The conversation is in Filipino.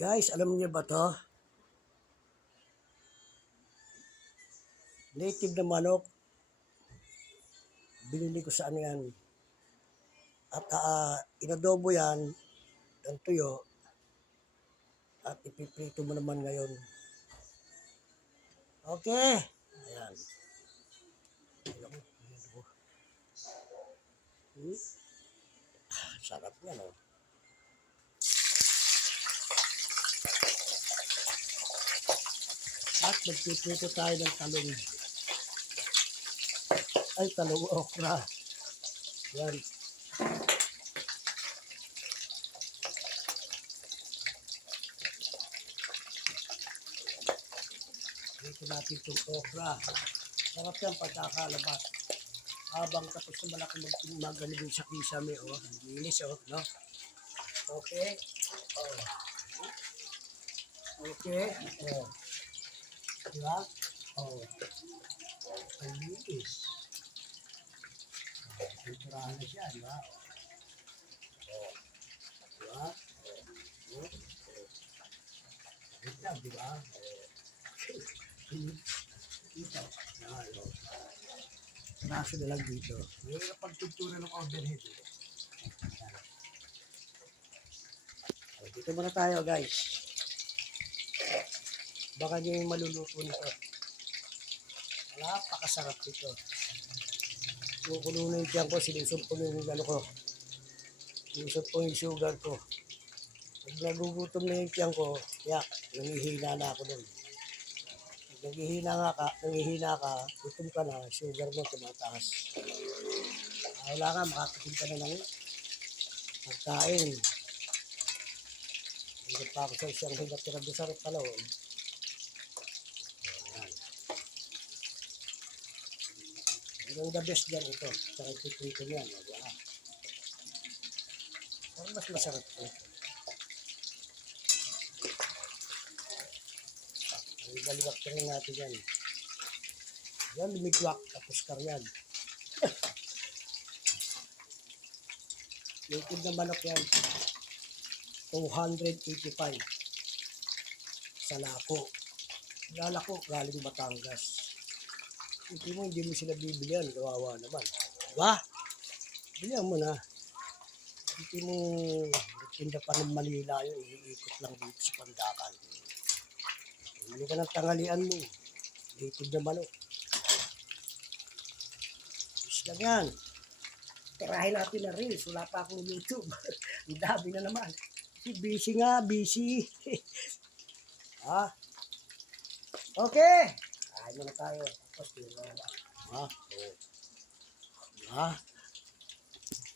Guys, alam niyo ba to? Native na manok. Binili ko sa ano yan. At inadobo yan ng tuyo. At ipiprito mo naman ngayon. Okay. Ayan. Sarap yan, oh. At magpiprito tayo ng talong. Ay, talong okra. Yan. Dito natin itong okra. Sarap yan pagkakalabas. Habang tapos na malaki magaling sa kisame, oh. Linis, oh, no? Okay. Oh. Okay. Oh. Diba? Oh. Ang linis. Pinturahan na siya, diba? Oh. Diba? Oh. Sakit lang, diba? Dito. Naso na lang dito. Ngayon ang pagpintura ng overhead. Dito muna tayo, guys. Baka nyo yung maluluto nito. Napakasarap dito. Kukulo na yung tiyan ko, sinusog ko yung ano ko. Sinusog ko yung sugar ko. Pag nagugutom na yung tiyan ko, yak, nangihina na ako doon. Pag nangihina ka, gutom ka na, sugar mo tumataas. Wala ka, makakatin ka na ng pagkain. Hindi pa ako sa isang higat-tirag sa repalaw. Yung the best dyan ito. Tsaka ito yan. Pero mas masarap ito. Ibalibak ka rin natin yan. Yan, lumigwak. Tapos karyan. Yung tig na manok yan. 285. Sa lako. Lalako, galing Batangas. Hindi mo sila bibilihan, kawawa naman. Diba? Bilihan mo na. Hindi mo tinda pa ng Manila yun, iikot lang dito sa Pandakan. Hindi ka ng tangalian mo. Native na manok. Bis lang yan. Tirahin natin na reels. Wala pa akong YouTube. Ang dami na naman. Busy nga, busy. Ha? Okay. Kain muna tayo. Tapos, ha? Ha?